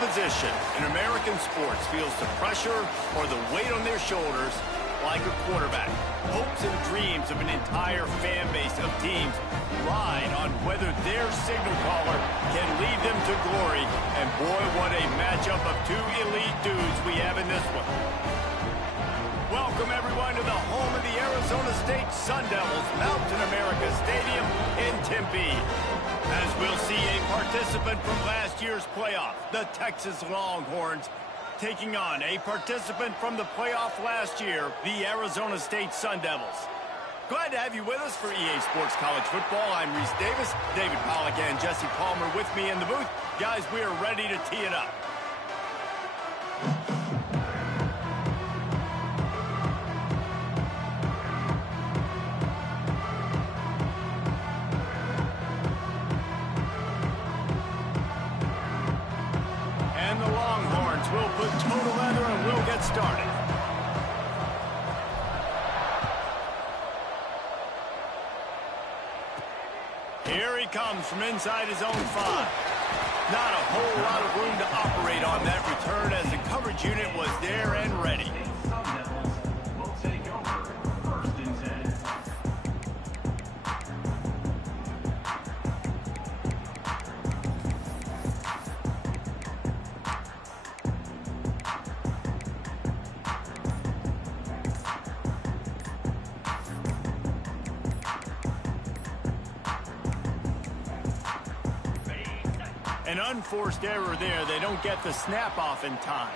position in American sports feels the pressure or the weight on their shoulders like a quarterback. Hopes and dreams of an entire fan base of teams ride on whether their signal caller can lead them to glory. And boy, what a matchup of two elite dudes we have in this one. Welcome, everyone, to the home of the Arizona State Sun Devils, Mountain America Stadium in Tempe. As we'll see a participant from last year's playoff, the Texas Longhorns, taking on a participant from the playoff last year, the Arizona State Sun Devils. Glad to have you with us for EA Sports College Football. I'm Reese Davis, David Pollack and Jesse Palmer with me in the booth. Guys, we are ready to tee it up. We'll put total leather and we'll get started. Here he comes from inside his own 5. Not a whole lot of room to operate on that return as the coverage unit was there and ready. An unforced error there. They don't get the snap off in time.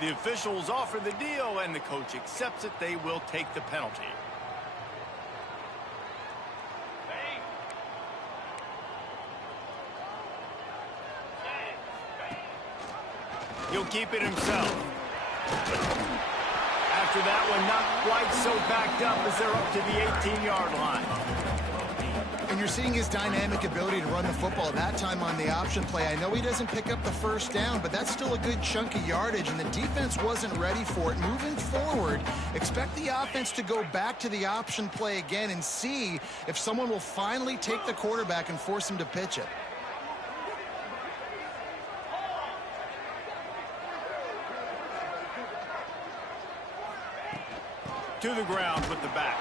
The officials offer the deal, and the coach accepts it. They will take the penalty. He'll keep it himself. After that one, not quite so backed up as they're up to the 18-yard line. And you're seeing his dynamic ability to run the football that time on the option play. I know he doesn't pick up the first down, but that's still a good chunk of yardage, and the defense wasn't ready for it. Moving forward, expect the offense to go back to the option play again and see if someone will finally take the quarterback and force him to pitch it. To the ground with the back.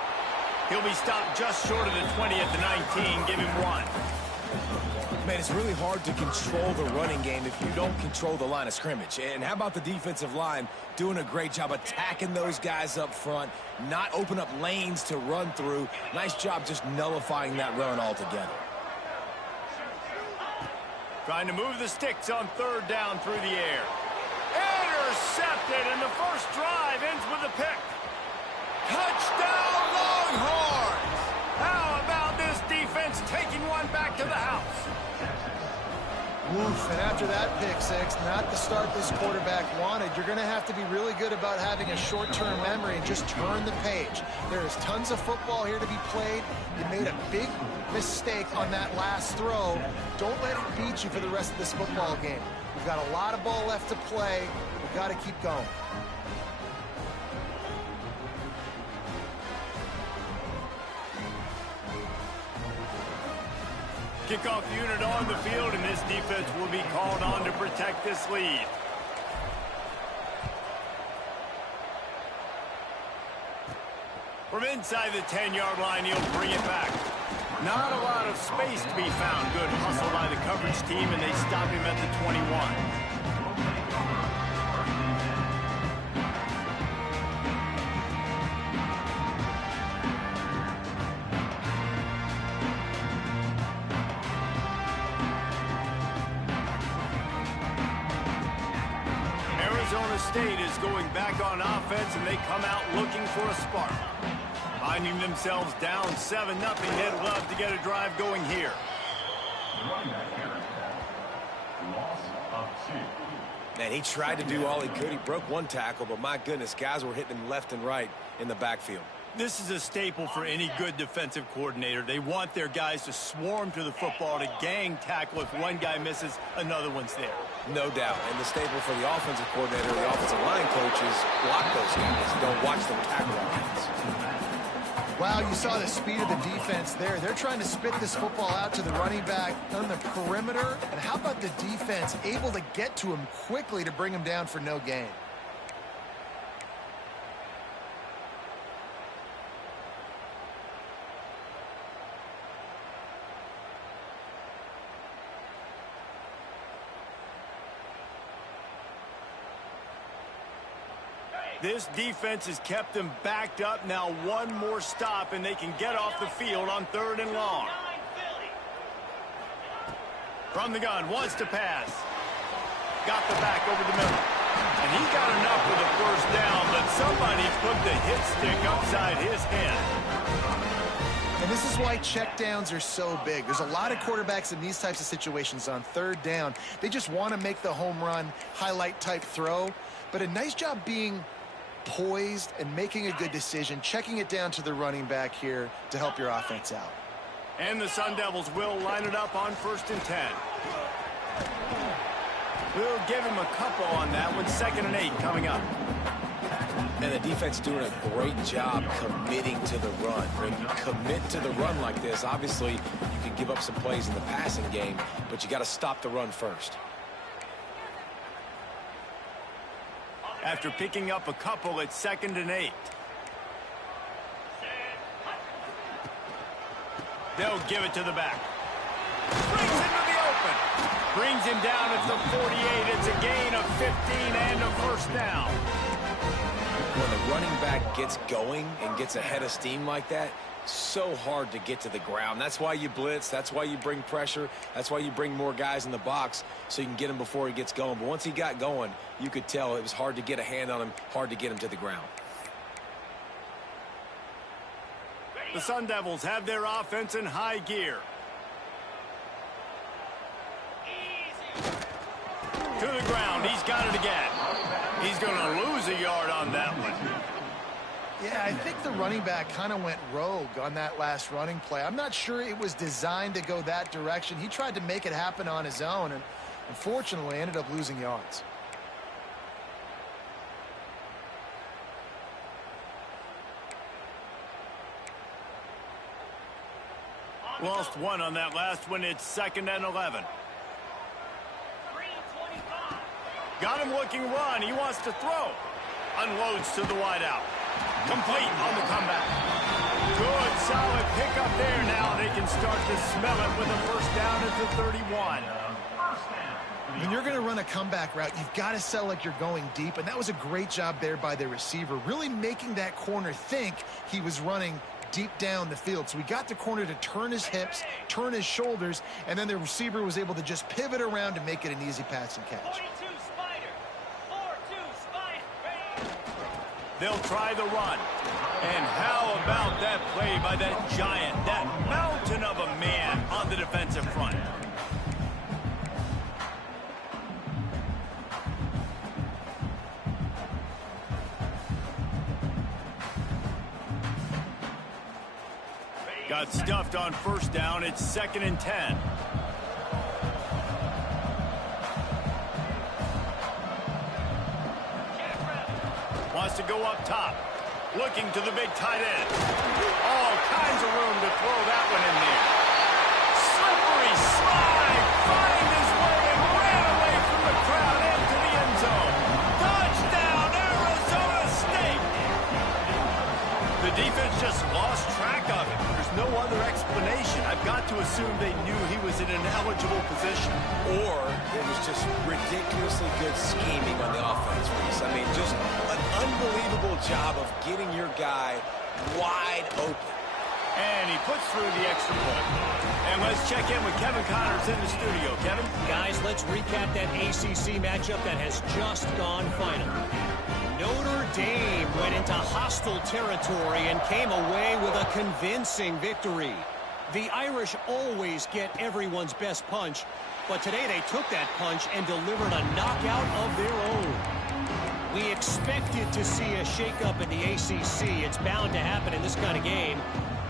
He'll be stopped just short of the 20 at the 19. Give him 1. Man, it's really hard to control the running game if you don't control the line of scrimmage. And how about the defensive line doing a great job attacking those guys up front, not open up lanes to run through. Nice job just nullifying that run altogether. Trying to move the sticks on 3rd down through the air. Intercepted, and the first drive ends with a pick. Touchdown, Longhorns! How about this defense taking one back to the house? Woof, and after that pick six, not the start this quarterback wanted. You're going to have to be really good about having a short-term memory and just turn the page. There is tons of football here to be played. You made a big mistake on that last throw. Don't let it beat you for the rest of this football game. We've got a lot of ball left to play. We've got to keep going. Kickoff unit on the field, and this defense will be called on to protect this lead. From inside the 10-yard line, he'll bring it back. Not a lot of space to be found. Good hustle by the coverage team, and they stop him at the 21. Arizona State is going back on offense, and they come out looking for a spark. Finding themselves down 7-0, they'd love to get a drive going here. Man, he tried to do all he could. He broke one tackle, but my goodness, guys were hitting him left and right in the backfield. This is a staple for any good defensive coordinator. They want their guys to swarm to the football, to gang tackle. If one guy misses, another one's there. No doubt. And the staple for the offensive coordinator, the offensive line coaches, block those guys. Don't watch them tackle offense. Wow, you saw the speed of the defense there. They're trying to spit this football out to the running back on the perimeter. And how about the defense able to get to him quickly to bring him down for no gain? This defense has kept them backed up. Now one more stop, and they can get off the field on 3rd and long. From the gun, wants to pass. Got the back over the middle. And he got enough for the first down, but somebody put the hit stick upside his head. And this is why checkdowns are so big. There's a lot of quarterbacks in these types of situations on 3rd down. They just want to make the home run, highlight type throw. But a nice job being poised and making a good decision, checking it down to the running back here to help your offense out. And the Sun Devils will line it up on 1st and 10. We'll give him a couple on that one. 2nd and 8 coming up. And the defense doing a great job committing to the run. When you commit to the run like this, obviously you can give up some plays in the passing game, but you got to stop the run first. After picking up a couple, it's 2nd and 8. They'll give it to the back. Brings into the open. Brings him down at the 48. It's a gain of 15 and a first down. When the running back gets going and gets ahead of steam like that, so hard to get to the ground. That's why you blitz. That's why you bring pressure. That's why you bring more guys in the box so you can get him before he gets going. But once he got going, you could tell it was hard to get a hand on him, hard to get him to the ground. The Sun Devils have their offense in high gear. To the ground. He's got it again. He's going to lose a yard on that one. Yeah, I think the running back kind of went rogue on that last running play. I'm not sure it was designed to go that direction. He tried to make it happen on his own, and unfortunately ended up losing yards. Lost one on that last one. It's 2nd and 11. Got him looking run. He wants to throw. Unloads to the wideout. Complete on the comeback. Good, solid pickup there. Now they can start to smell it with a first down at the 31. When you're going to run a comeback route, you've got to sell like you're going deep, and that was a great job there by the receiver, really making that corner think he was running deep down the field. So we got the corner to turn his hips, turn his shoulders, and then the receiver was able to just pivot around and make it an easy pass and catch. They'll try the run. And how about that play by that giant, that mountain of a man on the defensive front? Got stuffed on first down. It's 2nd and 10. Wants to go up top. Looking to the big tight end. All kinds of room to throw that one in there. Slippery slide. Find his way and ran away from the crowd into the end zone. Touchdown, Arizona State. The defense just lost track of it. There's no other explanation. I've got to assume they knew he was in an eligible position. Or it was just ridiculously good scheming on the offense, Reese. I mean, just an unbelievable job of getting your guy wide open. And he puts through the extra point. And let's check in with Kevin Connors in the studio. Kevin? Guys, let's recap that ACC matchup that has just gone final. Notre Dame went into hostile territory and came away with a convincing victory. The Irish always get everyone's best punch, but today they took that punch and delivered a knockout of their own. We expected to see a shakeup in the ACC. It's bound to happen in this kind of game.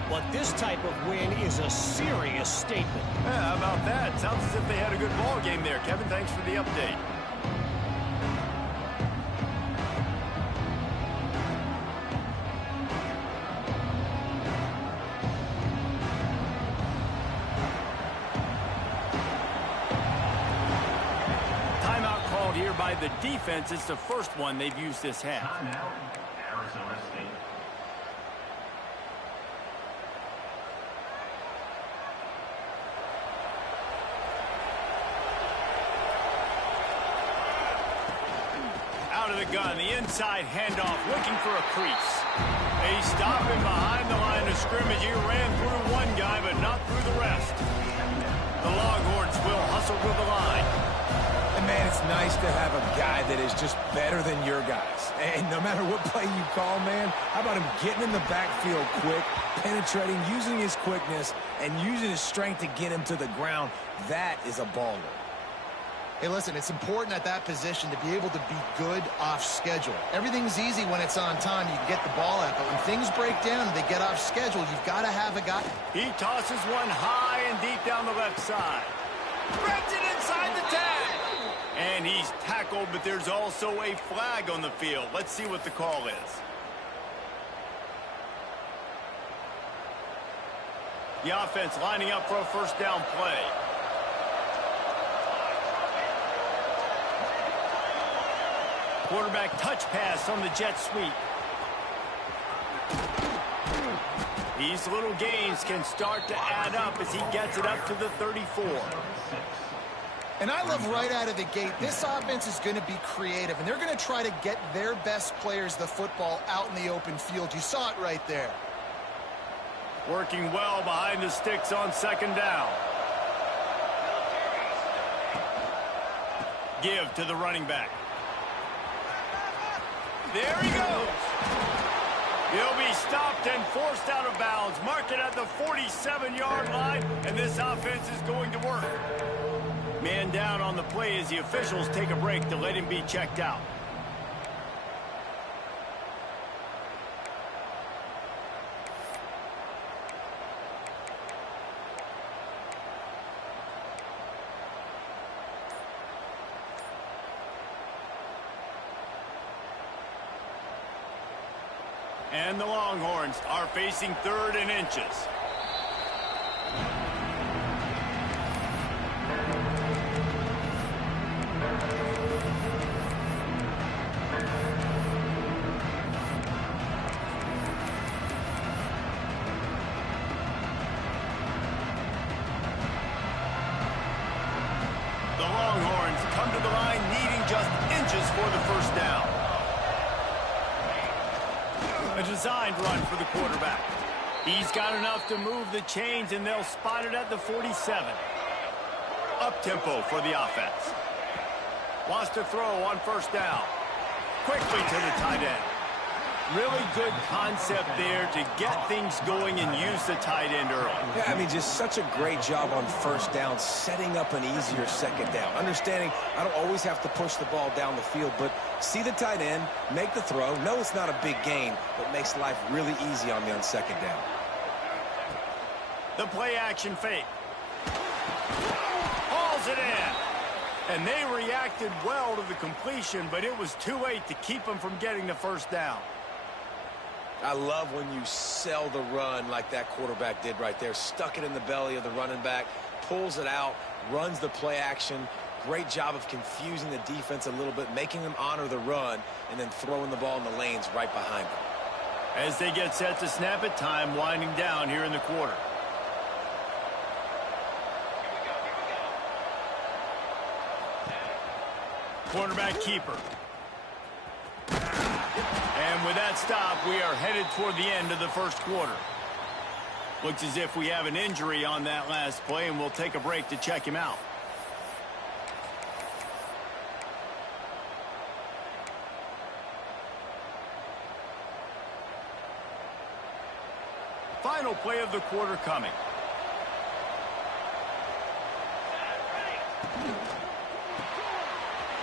But this type of win is a serious statement. Yeah, how about that? Sounds as if they had a good ball game there. Kevin, thanks for the update. by the defense. It's the first one they've used this half. Arizona State. Out of the gun, the inside handoff, looking for a crease. They stop him behind the line of scrimmage. He ran through one guy, but not through the rest. The Longhorns will hustle to the line. And, man, it's nice to have a guy that is just better than your guys. And no matter what play you call, man, how about him getting in the backfield quick, penetrating, using his quickness, and using his strength to get him to the ground. That is a baller. Hey, listen, it's important at that position to be able to be good off schedule. Everything's easy when it's on time. You can get the ball out. But when things break down and they get off schedule, you've got to have a guy. He tosses one high and deep down the left side. Spreads it inside the tag. And he's tackled, but there's also a flag on the field. Let's see what the call is. The offense lining up for a first down play. Quarterback touch pass on the jet sweep. These little gains can start to add up as he gets it up to the 34. And I love right out of the gate, this offense is going to be creative, and they're going to try to get their best players the football out in the open field. You saw it right there. Working well behind the sticks on second down. Give to the running back. There he goes. He'll be stopped and forced out of bounds. Mark it at the 47-yard line, and this offense is going to work. Man down on the play as the officials take a break to let him be checked out. And the Longhorns are facing 3rd and inches. The Longhorns come to the line needing just inches for the first down. A designed run for the quarterback. He's got enough to move the chains, and they'll spot it at the 47. Up-tempo for the offense. Wants to throw on first down. Quickly to the tight end. Really good concept there to get things going and use the tight end early. Yeah, I mean, just such a great job on first down, setting up an easier second down. Understanding I don't always have to push the ball down the field, but see the tight end, make the throw. No, it's not a big gain, but makes life really easy on me on second down. The play action fake. Hauls it in. And they reacted well to the completion, but it was too late to keep them from getting the first down. I love when you sell the run like that quarterback did right there. Stuck it in the belly of the running back, pulls it out, runs the play action. Great job of confusing the defense a little bit, making them honor the run, and then throwing the ball in the lanes right behind them. As they get set to snap it, time winding down here in the quarter. Quarterback keeper. And with that stop, we are headed toward the end of the first quarter. Looks as if we have an injury on that last play, and we'll take a break to check him out. Final play of the quarter coming.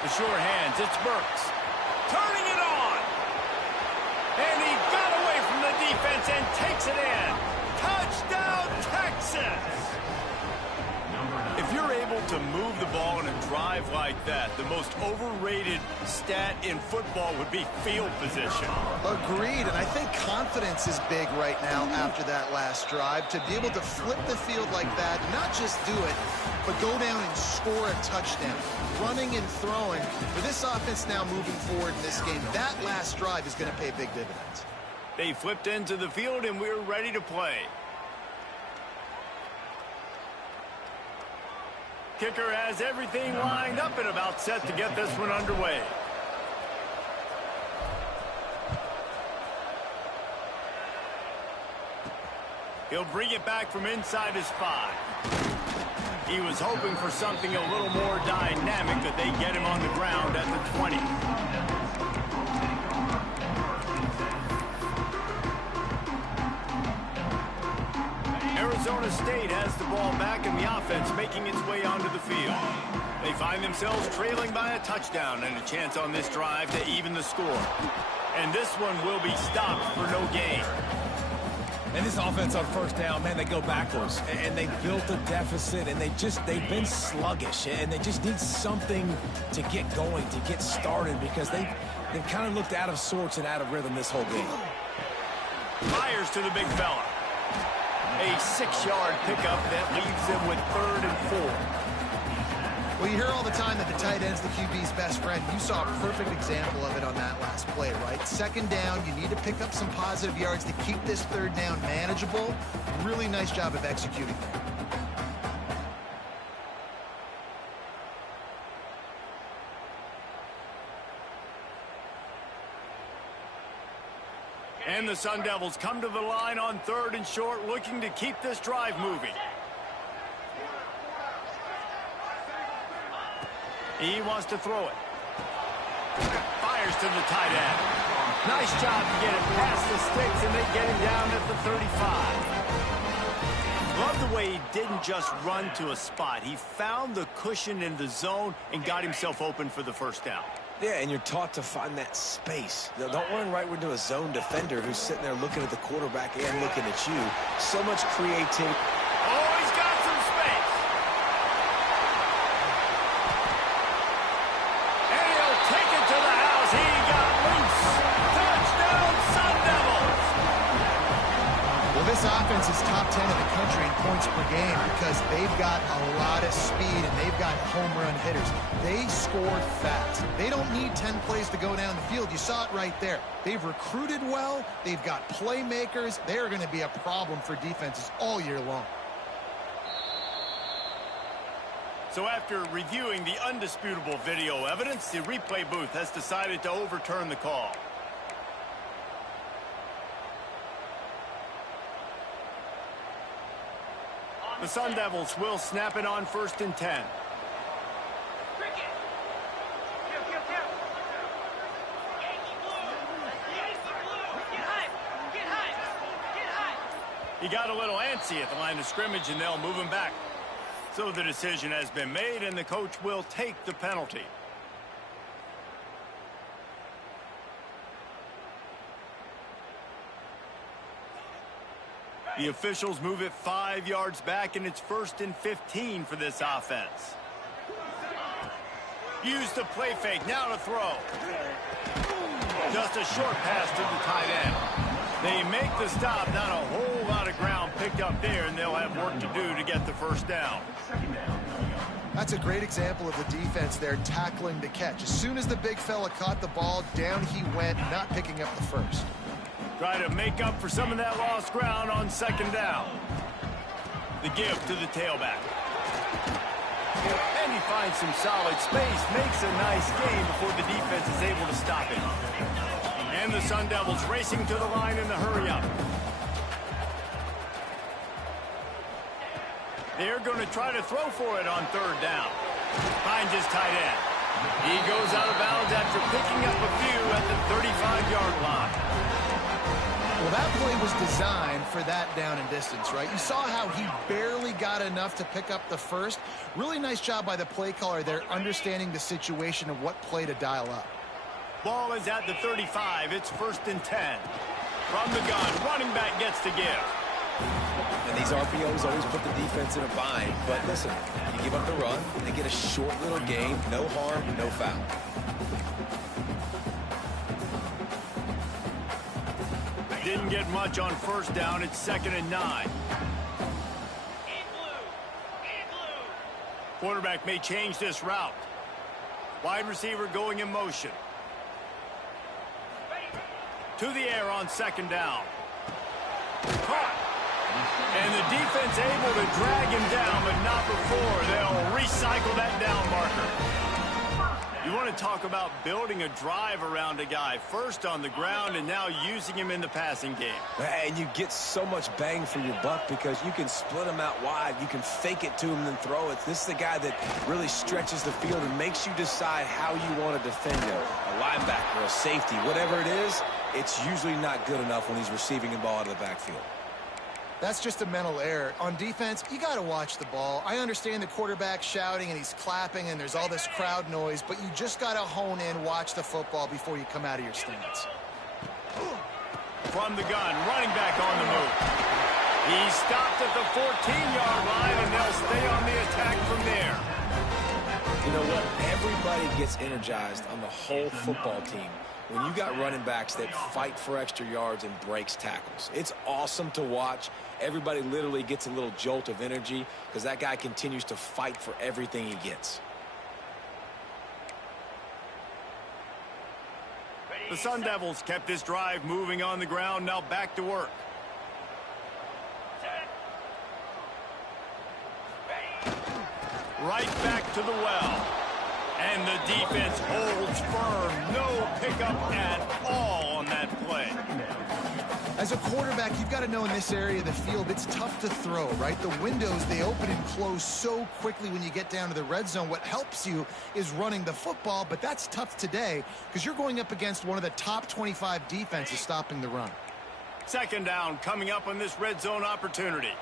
The sure hands, it's Burks. Turning it on. And he got away from the defense and takes it in. Touchdown, Texas! If you're able to move the ball in a drive like that, the most overrated stat in football would be field position. Agreed, and I think confidence is big right now after that last drive. To be able to flip the field like that, not just do it, but go down and score a touchdown. Running and throwing. For this offense now moving forward in this game, that last drive is going to pay big dividends. They flipped into the field, and we're ready to play. Kicker has everything lined up and about set to get this one underway. He'll bring it back from inside his 5. He was hoping for something a little more dynamic, but they get him on the ground at the 20. Arizona State has the ball back in the offense, making its way onto the field. They find themselves trailing by a touchdown and a chance on this drive to even the score. And this one will be stopped for no gain. And this offense on first down, man, they go backwards. And they built a deficit, and they've been sluggish. And they just need something to get going, to get started, because they've kind of looked out of sorts and out of rhythm this whole game. Fires to the big fella. A 6-yard pickup that leaves them with 3rd and 4. Well, you hear all the time that the tight end's the QB's best friend. You saw a perfect example of it on that last play, right? 2nd down, you need to pick up some positive yards to keep this 3rd down manageable. Really nice job of executing there. And the Sun Devils come to the line on 3rd and short, looking to keep this drive moving. He wants to throw it. Fires to the tight end. Nice job to get it past the sticks, and they get him down at the 35. Love the way he didn't just run to a spot. He found the cushion in the zone and got himself open for the 1st down. Yeah, and you're taught to find that space. Don't run right into a zone defender who's sitting there looking at the quarterback and looking at you. So much creativity. Oh, he's got some space. And he'll take it to the house. He got loose. Touchdown, Sun Devils. Well, this offense is top 10 in the country in points per game because they've got a lot of speed and they've got home run hitters. They scored fast. They don't need 10 plays to go down the field. You saw it right there. They've recruited well. They've got playmakers. They're going to be a problem for defenses all year long. So after reviewing the undisputable video evidence, the replay booth has decided to overturn the call. The Sun Devils will snap it on 1st and 10. He got a little antsy at the line of scrimmage, and they'll move him back. So the decision has been made, and the coach will take the penalty. The officials move it 5 yards back, and it's 1st and 15 for this offense. Use the play fake, now to throw. Just a short pass to the tight end. They make the stop, not a whole lot of ground picked up there, and they'll have work to do to get the 1st down. That's a great example of the defense there tackling the catch. As soon as the big fella caught the ball, down he went, not picking up the 1st. Try to make up for some of that lost ground on 2nd down. The give to the tailback. And he finds some solid space, makes a nice gain before the defense is able to stop him. And the Sun Devils racing to the line in the hurry-up. They're going to try to throw for it on 3rd down. Finds his tight end. He goes out of bounds after picking up a few at the 35-yard line. Well, that play was designed for that down and distance, right? You saw how he barely got enough to pick up the 1st. Really nice job by the play caller there, understanding the situation of what play to dial up. Ball is at the 35. It's 1st and 10. From the gun, running back gets the give. And these RPOs always put the defense in a bind. But listen, you give up the run, they get a short little gain, no harm, no foul. Didn't get much on first down. It's 2nd and 9. Quarterback may change this route. Wide receiver going in motion. To the air on 2nd down. Caught. And the defense able to drag him down, but not before. They'll recycle that down marker. You want to talk about building a drive around a guy. First on the ground and now using him in the passing game. And you get so much bang for your buck because you can split him out wide. You can fake it to him and then throw it. This is the guy that really stretches the field and makes you decide how you want to defend him. A linebacker, a safety, whatever it is, it's usually not good enough when he's receiving the ball out of the backfield. That's just a mental error. On defense, you got to watch the ball. I understand the quarterback shouting and he's clapping and there's all this crowd noise, but you just got to hone in, watch the football before you come out of your stance. From the gun, running back on the move. He stopped at the 14-yard line, and they'll stay on the attack from there. You know what? Everybody gets energized on the whole football team when you got running backs that fight for extra yards and breaks tackles. It's awesome to watch. Everybody literally gets a little jolt of energy because that guy continues to fight for everything he gets. The Sun Devils kept this drive moving on the ground. Now back to work. Right back to the well. And the defense holds firm. No pickup at all on that play. As a quarterback, you've got to know in this area of the field, it's tough to throw, right? The windows, they open and close so quickly when you get down to the red zone. What helps you is running the football, but that's tough today because you're going up against one of the top 25 defenses stopping the run. 2nd down coming up on this red zone opportunity.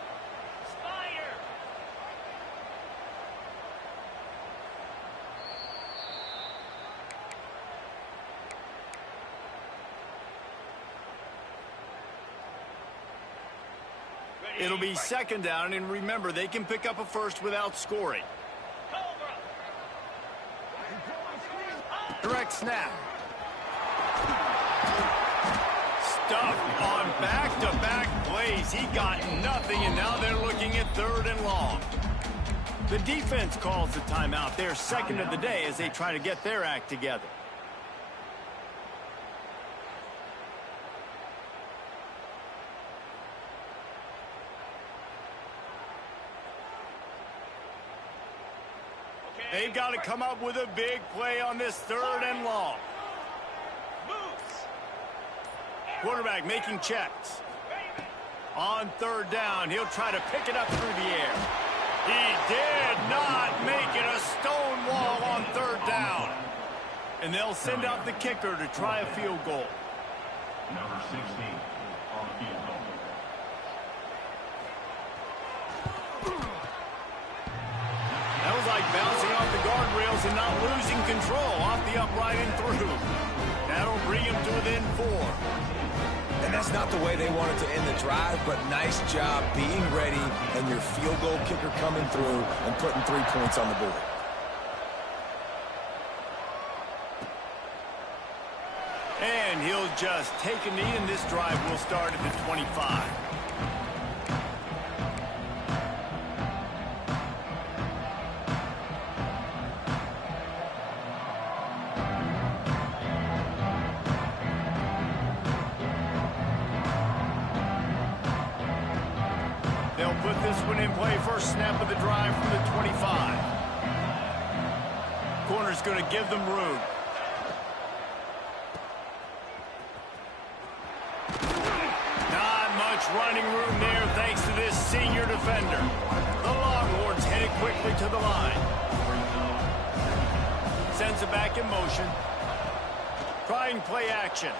It'll be 2nd down, and remember, they can pick up a first without scoring. Direct snap. Stuffed on back-to-back plays. He got nothing, and now they're looking at 3rd and long. The defense calls the timeout. They're 2nd of the day as they try to get their act together. They've got to come up with a big play on this 3rd and long. Quarterback making checks. On 3rd down, he'll try to pick it up through the air. He did not make it a stone wall on 3rd down. And they'll send out the kicker to try a field goal. Number 16 on the field goal. That was like bouncing off the guardrails and not losing control off the upright and through. That'll bring him to within 4. And that's not the way they wanted to end the drive, but nice job being ready and your field goal kicker coming through and putting 3 points on the board. And he'll just take a knee, and this drive will start at the 25. They'll put this one in play. First snap of the drive from the 25. Corner's going to give them room. Not much running room there thanks to this senior defender. The Longhorns headed quickly to the line. Sends it back in motion. Trying play action.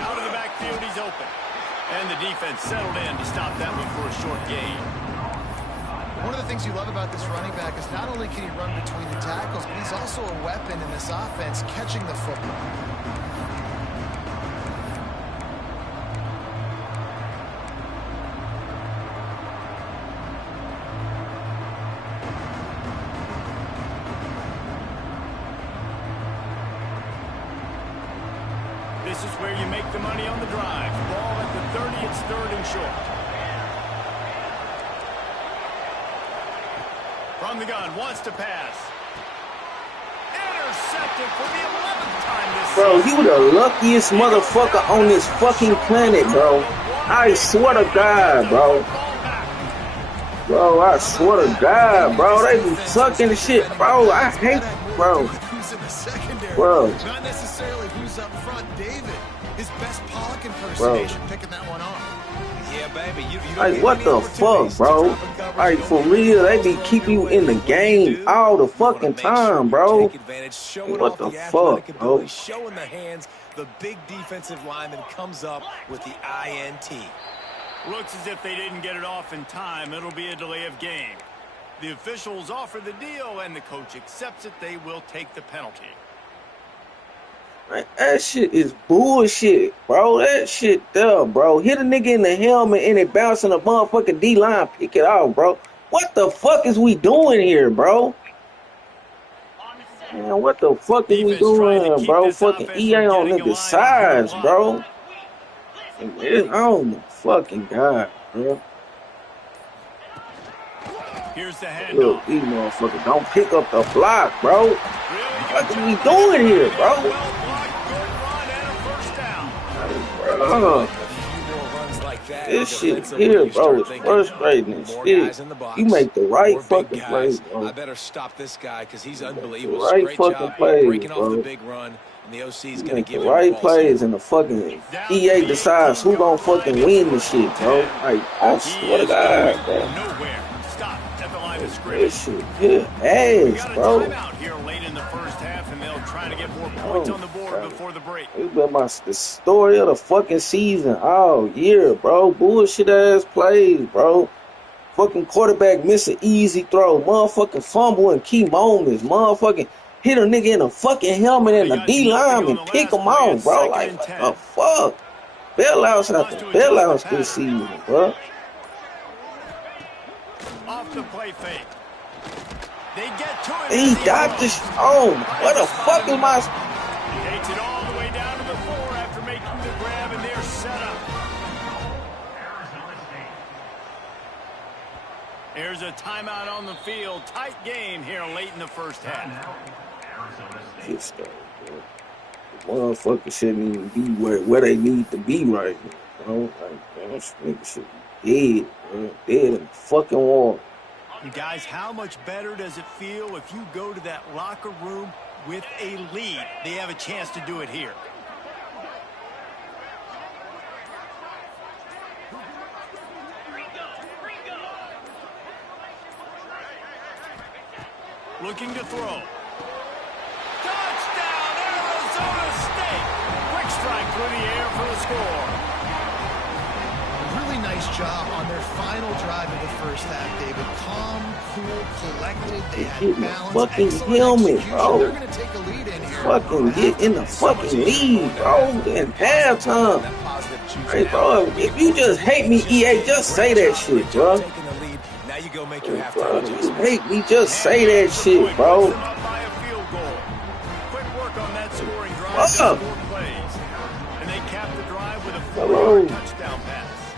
Out of the backfield, he's open. And the defense settled in to stop that one for a short gain. One of the things you love about this running back is not only can he run between the tackles, but he's also a weapon in this offense catching the football. this is where you make the money on the drive. Ball at the 30, it's 3rd and short. From the gun, wants to pass. Intercepted for the 11th time this Bro, season. you the luckiest motherfucker on this fucking planet, bro. I swear to God, bro. Bro, I swear to God, bro. They be sucking shit, bro. I hate, bro. Who's in the secondary? Bro. Not necessarily who's up front. David, his best Pollock impersonation, picking that one off. Yeah, baby. You don't Like, get what any the opportunities fuck, to bro? drop in coverage. Like, You for don't get real, they those be like keeping you do, in the and game do, all the you wanna fucking make sure time, you bro. take advantage, showing What off the the fuck, athletic bro? ability, showing the hands. The big defensive lineman comes up with the INT. Looks as if they didn't get it off in time. It'll be a delay of game. The officials offer the deal, and the coach accepts it. They will take the penalty. Man, that shit is bullshit, bro. That shit there, bro. Hit a nigga in the helmet and it bouncing a motherfucking D-line, pick it off, bro. What the fuck is we doing here, bro? Man, what the fuck is we Defense trying doing to here, keep bro? this Fucking offense EA from on getting a niggas' line on third sides, and bro. long. Oh my fucking God, bro. Here's the Look, handoff. these motherfuckers don't pick up the block, bro. Really What good are we job. doing here, bro? Well blocked, good run, and a first down. Bro, A few more runs like that, this shit defensively, here, you bro, start is thinking, frustrating as more shit. guys in the box, You make the right more big fucking play, guys. bro. I better stop this guy because he's The unbelievable. right Great fucking job plays, breaking off the bro. big run, and the OC is You going to make the give him the right ball. plays and the fucking EA decides who gonna fucking win the shit, bro. Like, I He swear to is God, going bro. nowhere. Stop at the line of scrimmage. This shit here We ass, got a bro. timeout here late in the first half, and they'll try to get more points Oh, on the board God. before the break. It's been the story of the fucking season all year, bro. Bullshit ass plays, bro. Fucking quarterback miss an easy throw. Motherfucking fumble in key moments. Motherfucking hit a nigga in a fucking helmet They and a got D nothing on lineman the pick last him play. off, It's bro. 2nd Like, and what 10. the fuck? Bailouts Wants after to adjust bailouts the this pattern. season, bro. Off the play fake. They get to it. He as he got throws. this. Oh, what the fuck am I? Takes it all the way down to the 4 after making the grab, and they're set up. There's a timeout on the field. Tight game here late in the first half. Pissed off, bro. The motherfuckers shouldn't even be where they need to be right now, bro. Like, man, this nigga should be dead, bro. Dead in the fucking water. And guys, how much better does it feel if you go to that locker room with a lead? They have a chance to do it here. Looking to throw. Touchdown, Arizona State! Quick strike through the air for the score. Really nice job on their final drive of the first half, David. Calm, cool, collected. They Hit had my balance. fucking Excellent helmet, execution. bro. They're going to take a lead in here. Fucking get in the fucking lead, bro. In halftime. That positive juice Hey, now. bro, if you just hate me, EA, just say that shit, bro. Taking the lead. Now you go make your Bro, halftime if you adjustments. hate me, just say that Puts shit, them bro. up by a field goal. Quick work on that scoring drive. What's Just up? 4 plays. And they cap the drive with a Hello. 4-yard touchdown pass.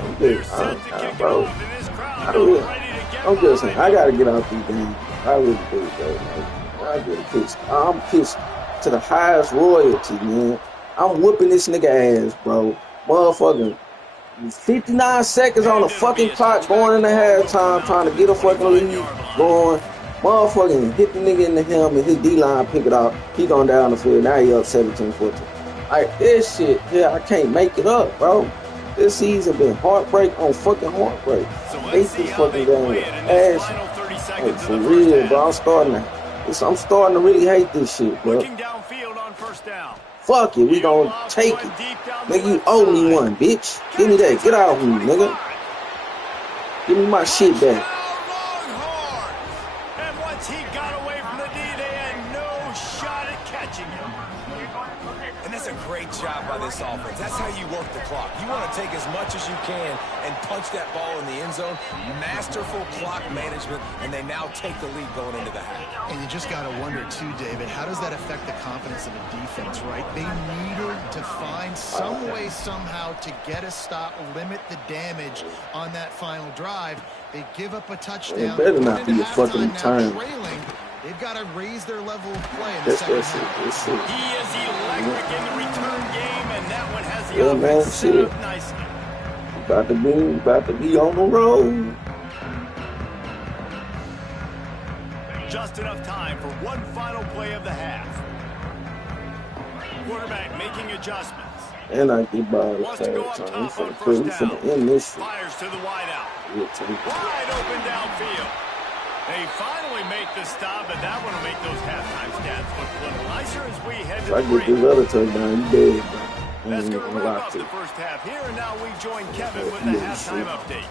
I'm They're just, set to kick it bro. off, and this crowd I goes really, ready to get I'm just saying, behind I gotta get out these games. I really do, bro. Like, I get pissed. I'm pissed to the highest royalty, man. I'm whooping this nigga ass, bro. Motherfucking 59 seconds on the fucking clock going into halftime, trying to get a fucking lead going. Motherfucking hit the nigga in the helmet, his D-line pick it off. He going down the field. Now he up 17-14. Like, this shit, yeah, I can't make it up, bro. This season been heartbreak on fucking heartbreak. So I hate let's see this how fucking they game. play it in this Ass. final 30 Like, seconds for of the first real, half. bro. I'm starting to really hate this shit, bro. Looking downfield on first down. Fuck it, we gonna Lost take one it. deep down the Nigga, you left owe me side. one, bitch. Give me that. Get out of here, nigga. Give me my shit back. Longhorns. And once he got away from the D, they had no shot at catching him. And that's a great job by this offense. That's how you work the clock. You want to take as much as you can and punch that ball in the end zone. Masterful clock management, and they now take the lead going into the half. And you just got to wonder, too, David, how does that affect the confidence of the defense, right? They needed to find some way, somehow, to get a stop, limit the damage on that final drive. They give up a touchdown. It better not be a fucking turn. They've got to raise their level of play in the second half. He is electric in the return game, and that one has the offense set up nicely. About to be on the road. Just enough time for one final play of the half. Quarterback making adjustments. And I get by the Wants to go up time. top on first down. End this shit. Fires to the wideout. Wide open downfield. They finally make the stop, and that one will make those halftime stats look a little nicer as we head to the break. I get this other touchdown, you dead, bro. That's going to wrap up the first half here, and now we join Kevin with the halftime update.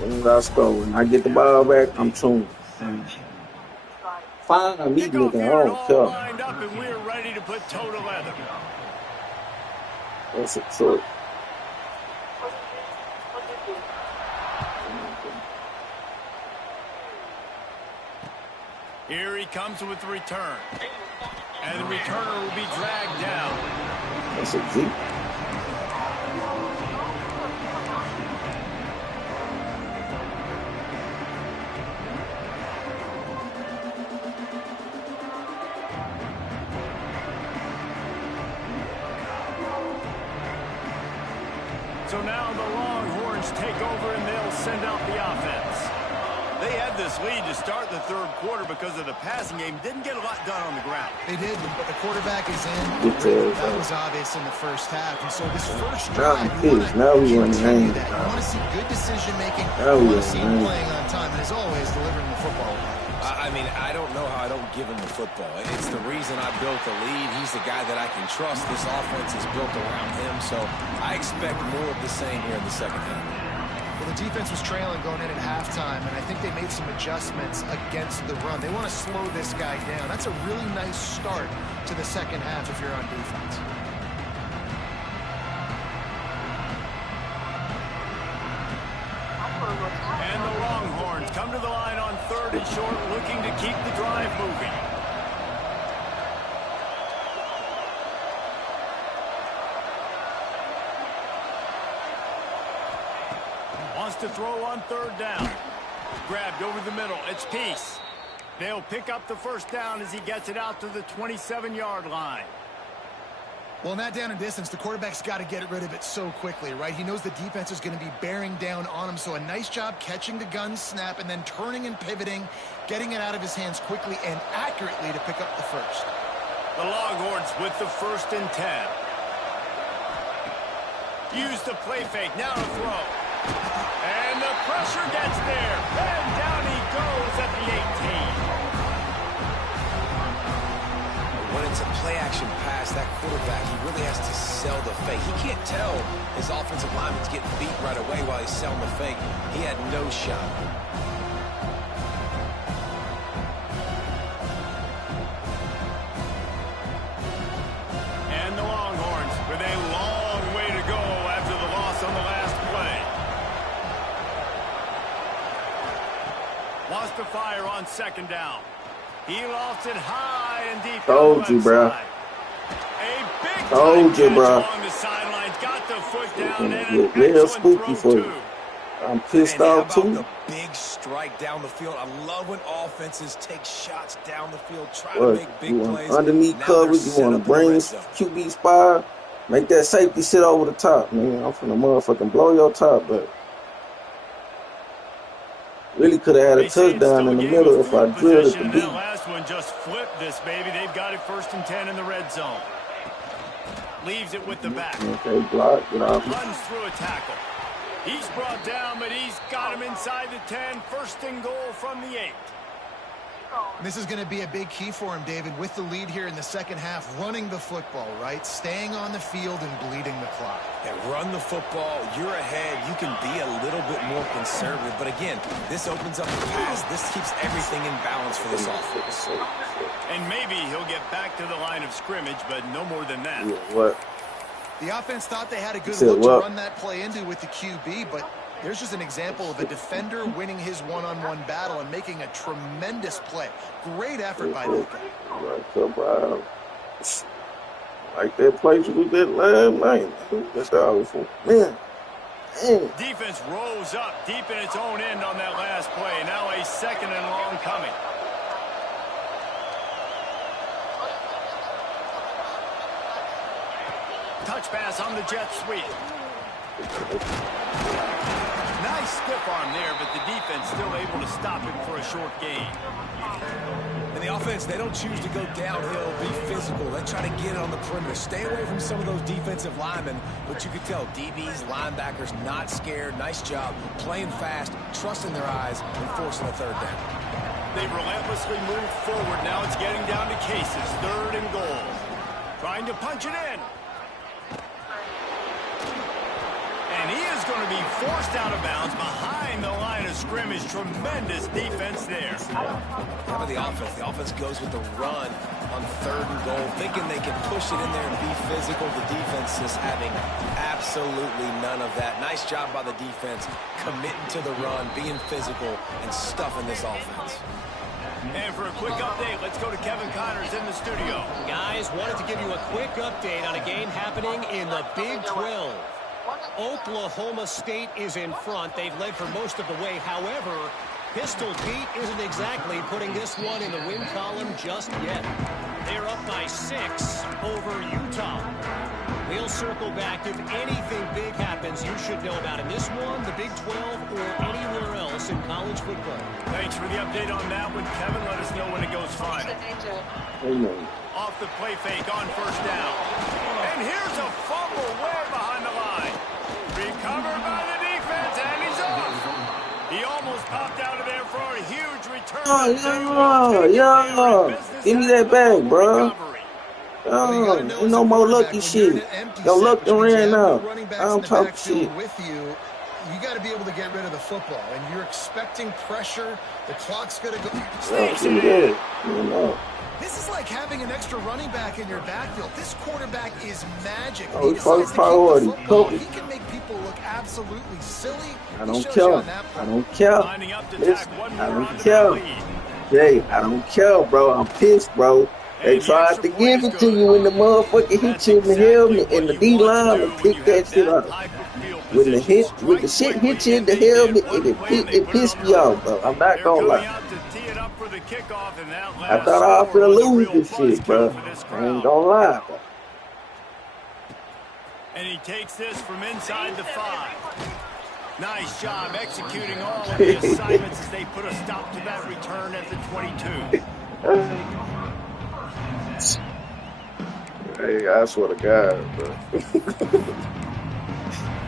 When I score, when I get the ball back, I'm tuned. Fine, I'm eating it, I don't care. Lined up, and we're ready to put toe to leather. That's a truth. Here he comes with the return. And the returner will be dragged down. That's a G. So now the Longhorns take over and they'll send out the offense. They had this lead to start the third quarter because of the passing game. Didn't get a lot done on the ground. They did, but the quarterback is in. That was obvious in the first half. And so this first drive, you want to continue that. You want to see good decision-making. You want to see him playing on time. And as always, delivering the football. I mean, I don't know how I don't give him the football. It's the reason I built the lead. He's the guy that I can trust. This offense is built around him. So I expect more of the same here in the second half. Well, the defense was trailing going in at halftime, and I think they made some adjustments against the run. They want to slow this guy down. That's a really nice start to the second half if you're on defense. And the Longhorns come to the line on third and short, looking to keep the drive moving. Wants to throw on third down. Grabbed over the middle. It's Peace. They'll pick up the first down as he gets it out to the 27-yard line. Well, in that down and distance, the quarterback's got to get rid of it so quickly, right? He knows the defense is going to be bearing down on him, so a nice job catching the gun snap and then turning and pivoting, getting it out of his hands quickly and accurately to pick up the first. The Longhorns with the 1st and 10. Use the play fake. Now to throw. And the pressure gets there. And down he goes at the 18. When it's a play-action pass, that quarterback, he really has to sell the fake. He can't tell his offensive lineman's getting beat right away while he's selling the fake. He had no shot. And the Longhorns with a long way to go after the loss on the last play. Wants to fire on second down. He lost it high and deep. Told you, bro. A big Told you, bro. along the sidelines, got the foot down, and an real excellent spooky throw for you. too. I'm pissed And off how about too. the big strike down the field? I love when offenses take shots down the field, try to What, make big you want plays. underneath Now coverage? they're You set want up to in the bring red zone. QB spy? Make that safety sit over the top, man. I'm finna motherfucking blow your top, but really could have had a They say it's touchdown still in a the game middle of if I field drilled it position, to and beat. that last one just flipped this, baby. They've got it 1st and 10 in the red zone. Leaves it with the back. Okay, block, get off. Runs through a tackle. He's brought down, but he's got him inside the 10. 1st and goal from the 8. This is going to be a big key for him, David, with the lead here in the second half, running the football, right? Staying on the field and bleeding the clock. Yeah, run the football. You're ahead. You can be a little bit more conservative. But again, this opens up the pass. This keeps everything in balance for this offense. And maybe he'll get back to the line of scrimmage, but no more than that. Yeah, what? The offense thought they had a good look to run that play into with the QB, but there's just an example of a defender winning his one-on-one battle and making a tremendous play. Great effort by that guy. Like that place we did last night. That's awful. Man. Defense rose up deep in its own end on that last play. Now a second and long coming. Touch pass on the jet sweep. Nice stiff arm there, but the defense still able to stop him for a short gain. And the offense, they don't choose to go downhill, be physical. They try to get it on the perimeter. Stay away from some of those defensive linemen, but you can tell DBs, linebackers, not scared. Nice job playing fast, trusting their eyes, and forcing a third down. They relentlessly move forward. Now it's getting down to cases. 3rd and goal. Trying to punch it in. And he is going to be forced out of bounds behind the line of scrimmage. Tremendous defense there. How about the offense? The offense goes with the run on 3rd and goal, thinking they can push it in there and be physical. The defense is having absolutely none of that. Nice job by the defense, committing to the run, being physical, and stuffing this offense. And for a quick update, let's go to Kevin Connors in the studio. Guys, wanted to give you a quick update on a game happening in the Big 12. Oklahoma State is in front. They've led for most of the way. However, Pistol Pete isn't exactly putting this one in the win column just yet. They're up by 6 over Utah. We'll circle back. If anything big happens, you should know about in this one, the Big 12, or anywhere else in college football. Thanks for the update on that one, Kevin. Let us know when it goes final. Off the play fake on 1st down. And here's a fumble way behind the line. Recovered by the defense, and he's off. He almost popped out of there for a huge return. Oh, yeah. Give me that bag, bro. Oh, no more lucky shit. Yo, look and ran out. I don't talk shit. With you got to be able to get rid of the football, and you're expecting pressure. The clock's going to go. This is like having an extra running back in your backfield. This quarterback is magic. Oh, he decides to keep the football. He can make people look absolutely silly. I don't care. I don't care. Listen, I don't care. Jay, I don't care, bro. I'm pissed, bro. They tried to give it to you when the motherfucker hit you in the helmet and the D-line and pick that shit up. When the shit hit you in the helmet, it pissed me off, bro. I'm not gonna lie. I thought I was gonna lose this shit, bro. I ain't gonna lie, bro. And he takes this from inside the 5. Nice job executing all of the assignments as they put a stop to that return at the 22. Hey, I swear to God, bro.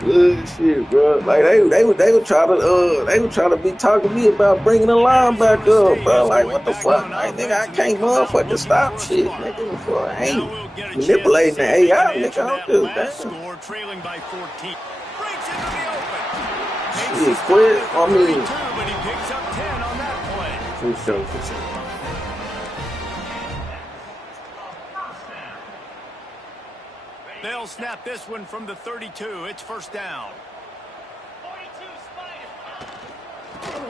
Good shit, bro. Like they would try to be talking to me about bringing the line back up, bro. Like what the fuck? Like nigga, I can't motherfucking stop shit, nigga. I ain't manipulating the AI, nigga. I don't do that. Score trailing by 14. Breaks into the open. Shit, quick. I mean, but he picks up 10 on that play. For sure. They'll snap this one from the 32. It's 1st down.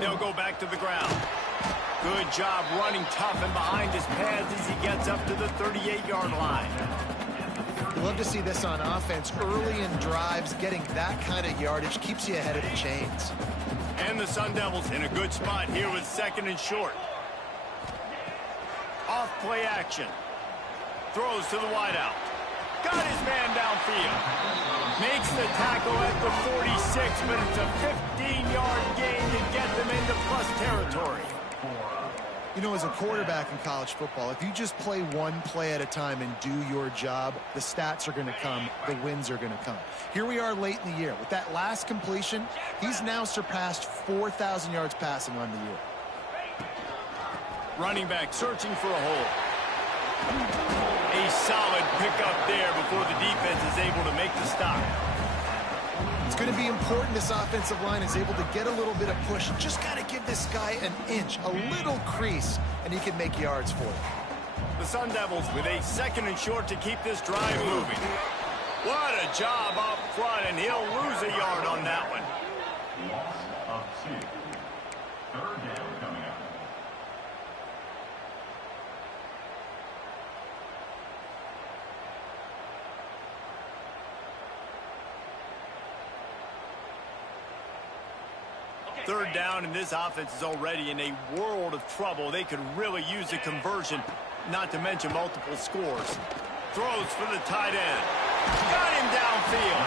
They'll go back to the ground. Good job running tough and behind his pads as he gets up to the 38-yard line. Love to see this on offense. Early in drives, getting that kind of yardage keeps you ahead of the chains. And the Sun Devils in a good spot here with 2nd and short. Off play action. Throws to the wideout. Got his man downfield. Makes the tackle at the 46, but it's a 15-yard gain to get them into plus territory. You know, as a quarterback in college football, if you just play one play at a time and do your job, the stats are going to come, the wins are going to come. Here we are late in the year. With that last completion, he's now surpassed 4,000 yards passing on the year. Running back searching for a hole. A solid pickup there before the defense is able to make the stop. It's going to be important this offensive line is able to get a little bit of push. Just got to give this guy an inch, a little crease, and he can make yards for it. The Sun Devils with a 2nd and short to keep this drive moving. What a job up front, and he'll lose a yard on that one. Loss of 2. 3rd down coming up. Third down, and this offense is already in a world of trouble. They could really use a conversion, not to mention multiple scores. Throws for the tight end. Got him downfield.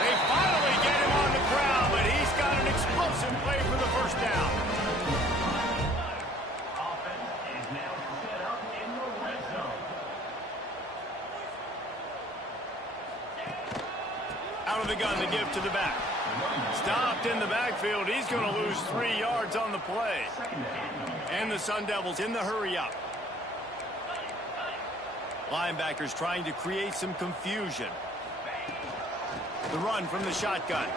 They finally get him on the ground, but he's got an explosive play for the first down. Offense is now set up in the red zone. Out of the gun, the give to the back. Stopped in the backfield. He's going to lose 3 yards on the play. And the Sun Devils in the hurry-up. Linebackers trying to create some confusion. The run from the shotgun.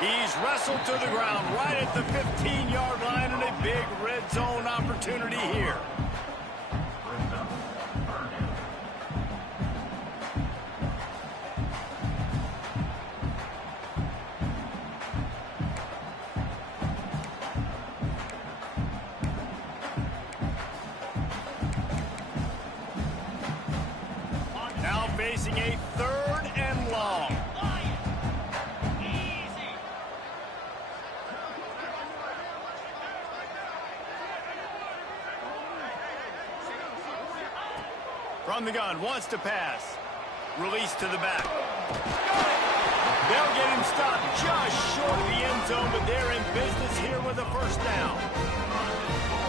He's wrestled to the ground right at the 15-yard line, and a big red zone opportunity here. Now facing a 3rd and long. From the gun, wants to pass. Release to the back. They'll get him stopped just short of the end zone, but they're in business here with a first down.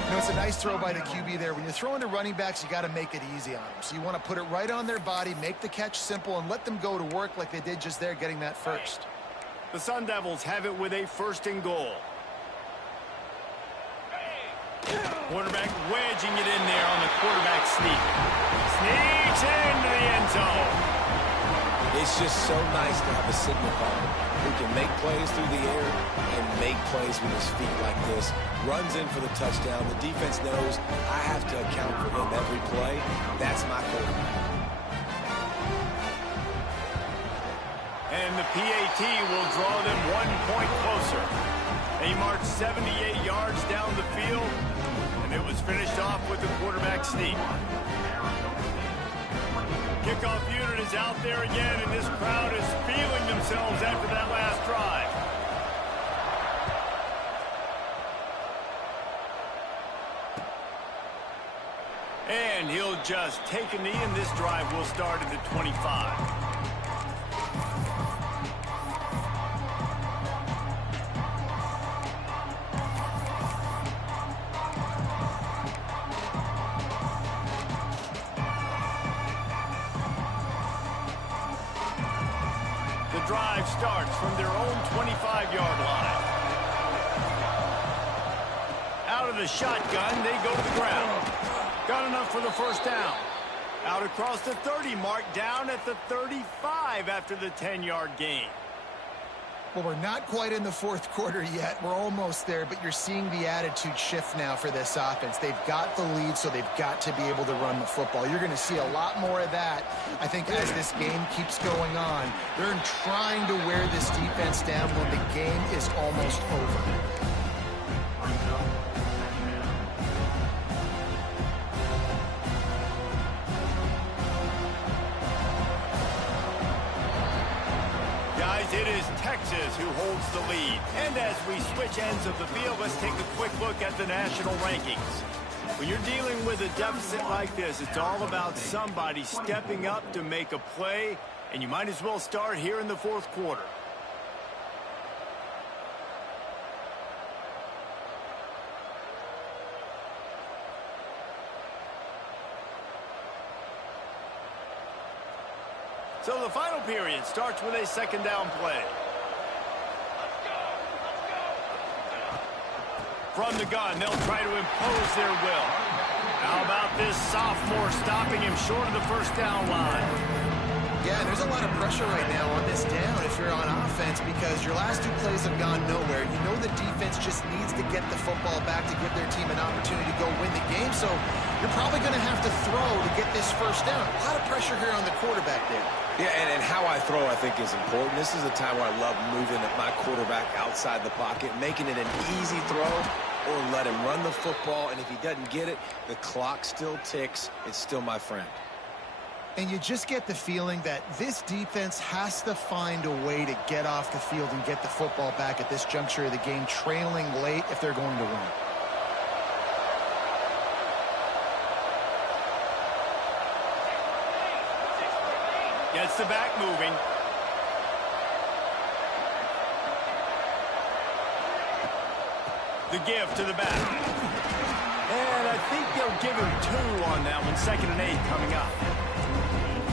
You know, it's a nice throw by the QB there. When you're throwing to running backs, you got to make it easy on them. So you want to put it right on their body, make the catch simple, and let them go to work like they did just there, getting that first. The Sun Devils have it with a 1st and goal. Quarterback wedging it in there on the quarterback sneak. Sneaks into the end zone. It's just so nice to have a signal caller who can make plays through the air and make plays with his feet like this. Runs in for the touchdown. The defense knows I have to account for him every play. That's my quarterback. And the PAT will draw them 1 point closer. They marched 78 yards down the field, and it was finished off with the quarterback sneak. Kickoff unit is out there again, and this crowd is feeling themselves after that last drive. And he'll just take a knee, and this drive will start at the 25. The drive starts from their own 25-yard line. Out of the shotgun, they go to the ground. Got enough for the first down. Out across the 30 mark, down at the 35 after the 10-yard gain. Well, we're not quite in the 4th quarter yet. We're almost there, but you're seeing the attitude shift now for this offense. They've got the lead, so they've got to be able to run the football. You're going to see a lot more of that, I think, as this game keeps going on. They're trying to wear this defense down when the game is almost over. It is Texas who holds the lead. And as we switch ends of the field, let's take a quick look at the national rankings. When you're dealing with a deficit like this, it's all about somebody stepping up to make a play, and you might as well start here in the 4th quarter. So the final period starts with a 2nd down play. From the gun, they'll try to impose their will. How about this sophomore stopping him short of the first down line? Yeah, there's a lot of pressure right now on this down if you're on offense because your last two plays have gone nowhere. You know the defense just needs to get the football back to give their team an opportunity to go win the game, so you're probably going to have to throw to get this first down. A lot of pressure here on the quarterback there. Yeah, and how I throw, I think, is important. This is a time where I love moving my quarterback outside the pocket, making it an easy throw, or let him run the football, and if he doesn't get it, the clock still ticks. It's still my friend. And you just get the feeling that this defense has to find a way to get off the field and get the football back at this juncture of the game, trailing late if they're going to win. Gets the back moving. The give to the back. And I think they'll give him 2 on that one. 2nd and 8 coming up.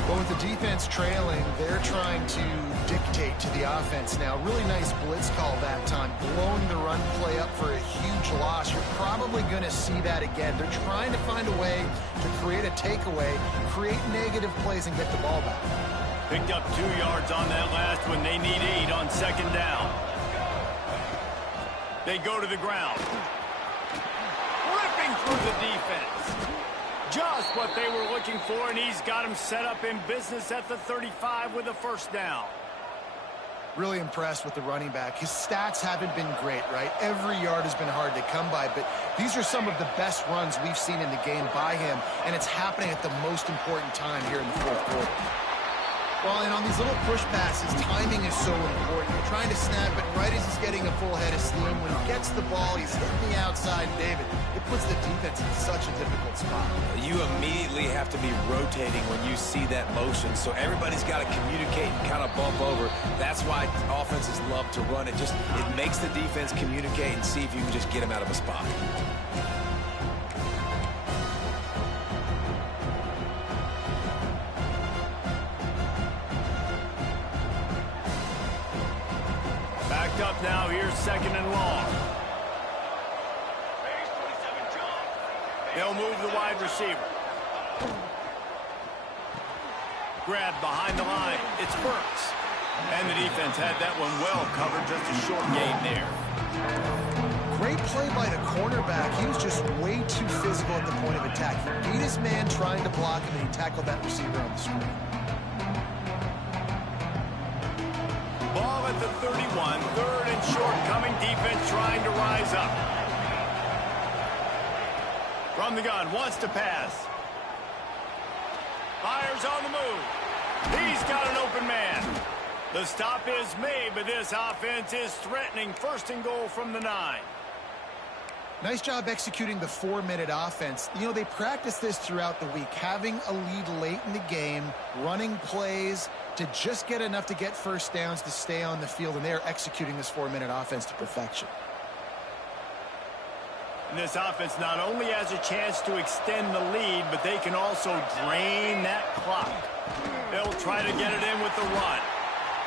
Well, with the defense trailing, they're trying to dictate to the offense now. Really nice blitz call that time, blowing the run play up for a huge loss. You're probably going to see that again. They're trying to find a way to create a takeaway, create negative plays, and get the ball back. Picked up 2 yards on that last one. They need 8 on 2nd down. They go to the ground. Ripping through the defense. Just what they were looking for, and he's got him set up in business at the 35 with a first down. Really impressed with the running back. His stats haven't been great, right? Every yard has been hard to come by, but these are some of the best runs we've seen in the game by him, and it's happening at the most important time here in the 4th quarter. Well, and on these little push passes, timing is so important. You're trying to snap it right as he's getting a full head of steam. When he gets the ball, he's hitting the outside. David, it puts the defense in such a difficult spot. You immediately have to be rotating when you see that motion, so everybody's got to communicate and kind of bump over. That's why offenses love to run. It makes the defense communicate and see if you can just get him out of a spot. Up now, here's 2nd and long. They'll move the wide receiver. Grabbed behind the line. It's Burks. And the defense had that one well covered. Just a short gain there. Great play by the cornerback. He was just way too physical at the point of attack. He beat his man trying to block him, and he tackled that receiver on the screen. Ball at the 31, 3rd and short coming. Defense trying to rise up. From the gun, wants to pass. Fires on the move. He's got an open man. The stop is made, but this offense is threatening. 1st and goal from the 9. Nice job executing the 4-minute offense. You know, they practice this throughout the week, having a lead late in the game, running plays to just get enough to get first downs to stay on the field, and they are executing this 4-minute offense to perfection. And this offense not only has a chance to extend the lead, but they can also drain that clock. They'll try to get it in with the run.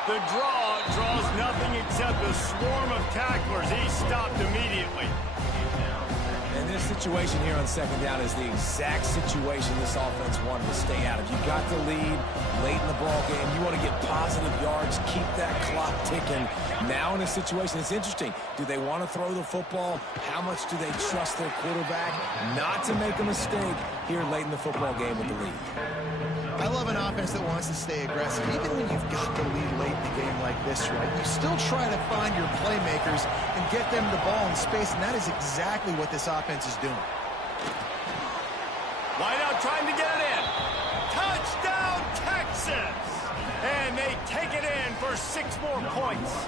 The draw draws nothing except a swarm of tacklers. He's stopped immediately. And this situation here on 2nd down is the exact situation this offense wanted to stay out of. You got the lead late in the ball game. You want to get positive yards, keep that clock ticking. Now in a situation, it's interesting. Do they want to throw the football? How much do they trust their quarterback not to make a mistake here late in the football game with the lead? I love an offense that wants to stay aggressive. Even when you've got the lead late in the game like this, right, you still try to find your playmakers and get them the ball in space, and that is exactly what this offense is doing. Wide out trying to get it in. Touchdown, Texas! And they take it in for 6 more points.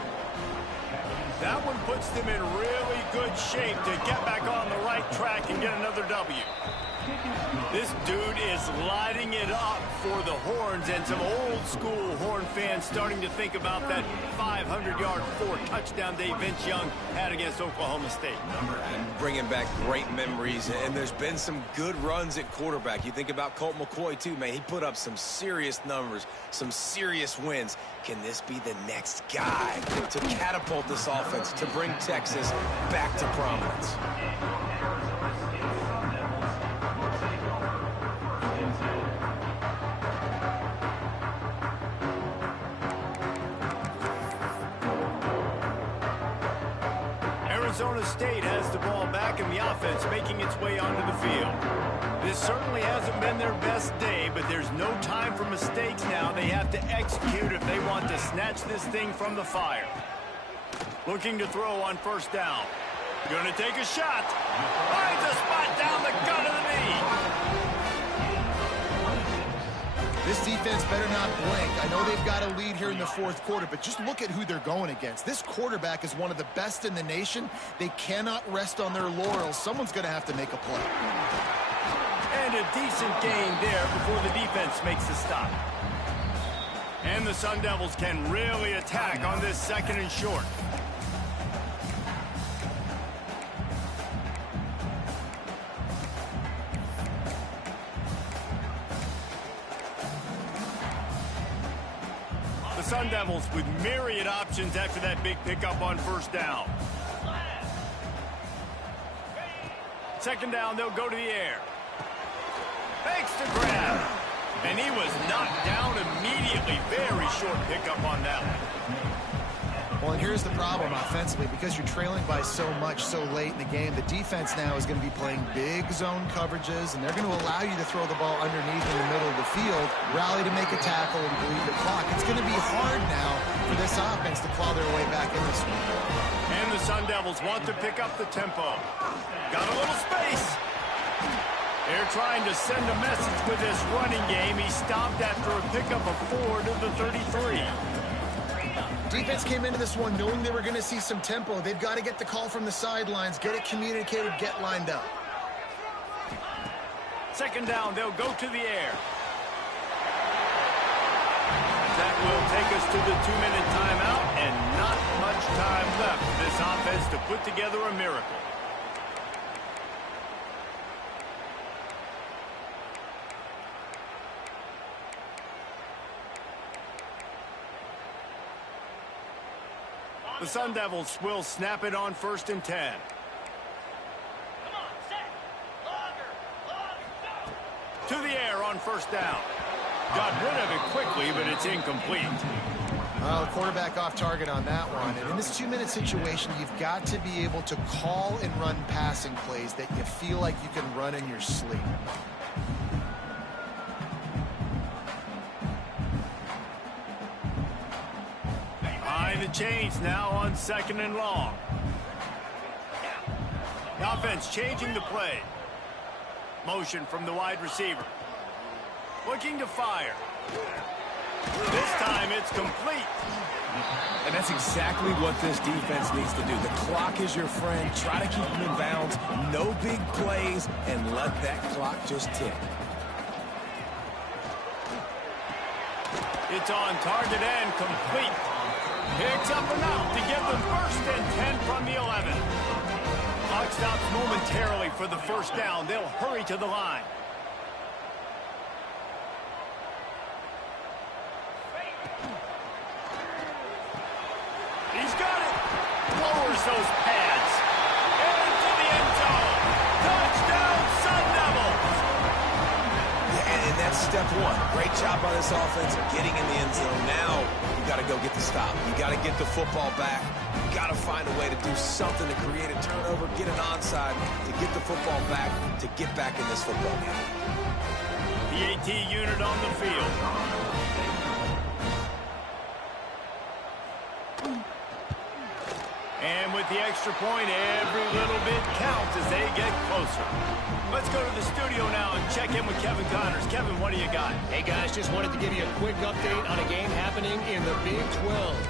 That one puts them in really good shape to get back on the right track and get another W. This dude is lighting it up for the Horns, and some old-school Horn fans starting to think about that 500-yard, 4-touchdown day Vince Young had against Oklahoma State. Bringing back great memories, and there's been some good runs at quarterback. You think about Colt McCoy, too, man. He put up some serious numbers, some serious wins. Can this be the next guy to catapult this offense, to bring Texas back to prominence? Arizona State has the ball back, and the offense making its way onto the field. This certainly hasn't been their best day, but there's no time for mistakes now. They have to execute if they want to snatch this thing from the fire. Looking to throw on first down. Going to take a shot. Finds a spot down the gut of the knee. This defense better not blink. I know they've got a lead here in the fourth quarter, but just look at who they're going against. This quarterback is one of the best in the nation. They cannot rest on their laurels. Someone's going to have to make a play. And a decent gain there before the defense makes the stop. And the Sun Devils can really attack on this second and short. The Sun Devils with myriad options after that big pickup on first down. Second down, they'll go to the air. Fakes to grab. And he was knocked down immediately. Very short pickup on that one. Well, and here's the problem offensively. Because you're trailing by so much so late in the game, the defense now is going to be playing big zone coverages, and they're going to allow you to throw the ball underneath in the middle of the field, rally to make a tackle, and bleed the clock. It's going to be hard now for this offense to claw their way back in this one. And the Sun Devils want to pick up the tempo. Got a little space. They're trying to send a message with this running game. He stopped after a pickup of 4 to the 33. Defense came into this one knowing they were going to see some tempo. They've got to get the call from the sidelines, get it communicated, get lined up. Second down, they'll go to the air. That will take us to the 2-minute timeout, and not much time left for this offense to put together a miracle. The Sun Devils will snap it on 1st and 10. To the air on first down. Got rid of it quickly, but it's incomplete. Well, the quarterback off target on that one. And in this 2-minute situation, you've got to be able to call and run passing plays that you feel like you can run in your sleep. The change now on 2nd and long. The offense changing the play. Motion from the wide receiver. Looking to fire. This time it's complete. And that's exactly what this defense needs to do. The clock is your friend. Try to keep them in bounds. No big plays, and let that clock just tick. It's on target and complete. Picks up enough to give them 1st and 10 from the 11. Clock stops momentarily for the first down. They'll hurry to the line. He's got it. Lowers those pads. Into the end zone. Touchdown, Sun Devils. Yeah, and that's step one. Great job by this offense getting in the end zone. Now you got to go get the stop. You got to get the football back. You got to find a way to do something to create a turnover, get an onside, to get the football back, to get back in this football game. The AT unit on the field. And with the extra point, every little bit counts as they get closer. Let's go to the studio now and check in with Kevin Connors. Kevin, what do you got? Hey, guys, just wanted to give you a quick update on a game happening in the Big 12.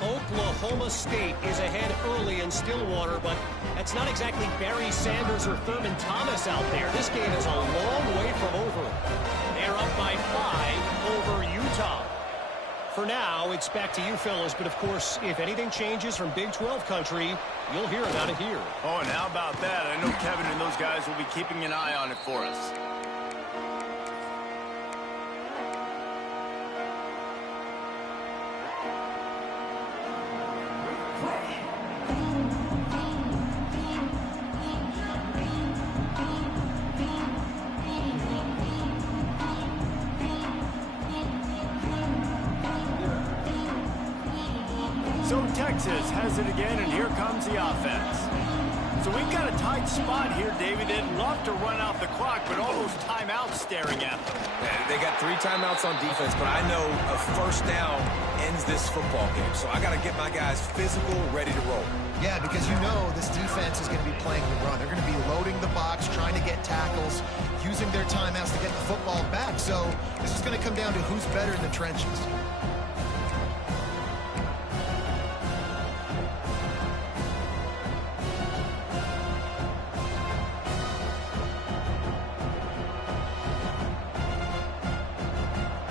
Oklahoma State is ahead early in Stillwater, but that's not exactly Barry Sanders or Thurman Thomas out there. This game is a long way from over. They're up by 5 over Utah. For now, it's back to you fellas, but of course, if anything changes from Big 12 country, you'll hear about it here. Oh, and how about that? I know Kevin and those guys will be keeping an eye on it for us. So Texas has it again, and here comes the offense. So we've got a tight spot here, David. They'd love to run out the clock, but all those timeouts staring at them. Yeah, they got 3 timeouts on defense, but I know a first down ends this football game. So I got to get my guys physical, ready to roll. Yeah, because you know this defense is going to be playing the run. They're going to be loading the box, trying to get tackles, using their timeouts to get the football back. So this is going to come down to who's better in the trenches.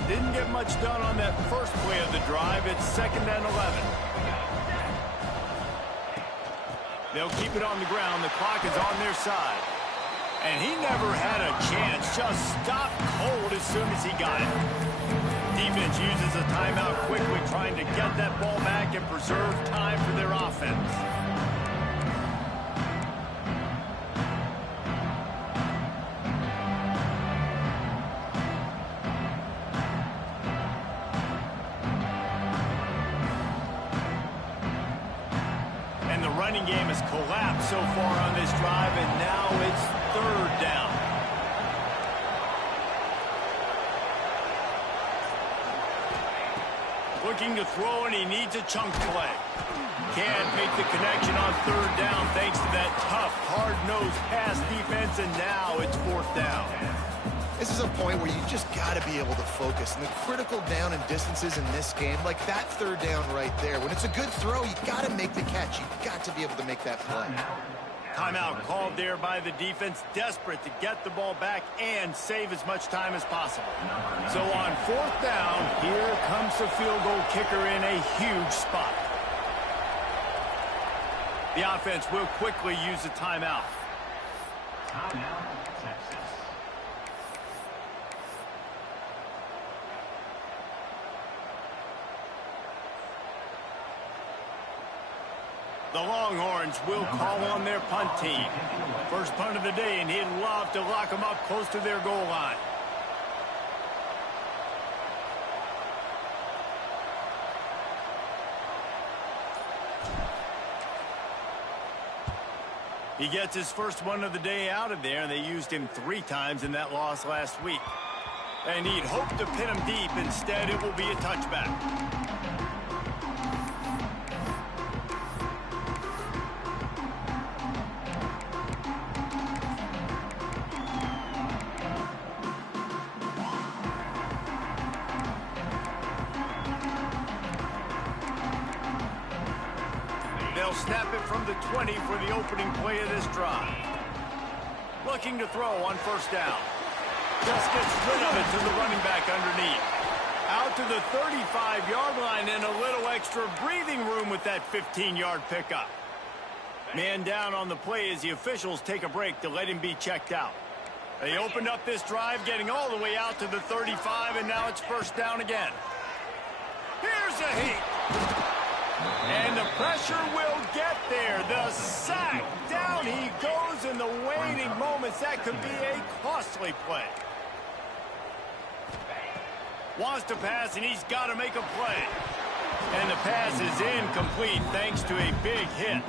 Didn't get much done on that first play of the drive. It's 2nd and 11. They'll keep it on the ground. The clock is on their side. And he never had a chance. Just stopped cold as soon as he got it. Defense uses a timeout quickly, trying to get that ball back and preserve time for their offense. Running game has collapsed so far on this drive, and now it's 3rd down. Looking to throw, and he needs a chunk play. Can't make the connection on 3rd down thanks to that tough, hard-nosed pass defense, and now it's 4th down. This is a point where you just got to be able to focus. And the critical down and distances in this game, like that 3rd down right there, when it's a good throw, you got to make the catch. You've got to be able to make that play. Timeout called there by the defense, desperate to get the ball back and save as much time as possible. So on 4th down, here comes the field goal kicker in a huge spot. The offense will quickly use a timeout. Timeout, Texas. The Longhorns will call on their punt team. First punt of the day, and he'd love to lock them up close to their goal line. He gets his first one of the day out of there, and they used him 3 times in that loss last week. And he'd hoped to pin him deep. Instead, it will be a touchback. They'll snap it from the 20 for the opening play of this drive. Looking to throw on 1st down. Just gets rid of it to the running back underneath. Out to the 35-yard line and a little extra breathing room with that 15-yard pickup. Man down on the play as the officials take a break to let him be checked out. They opened up this drive, getting all the way out to the 35, and now it's 1st down again. Here's a heat. And the pressure will get there. The sack. Down he goes in the waiting moments. That could be a costly play. Wants to pass, and he's got to make a play. And the pass is incomplete thanks to a big hit.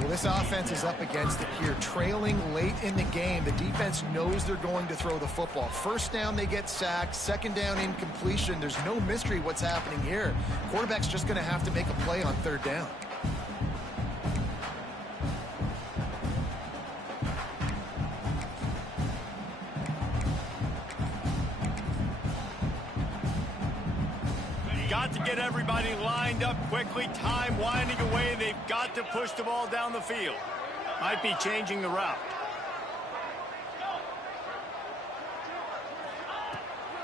Well, this offense is up against it here. Trailing late in the game, the defense knows they're going to throw the football. 1st down, they get sacked. 2nd down, incompletion. There's no mystery what's happening here. Quarterback's just going to have to make a play on 3rd down. got to get everybody lined up quickly. Time winding away. They've got to push the ball down the field. Might be changing the route.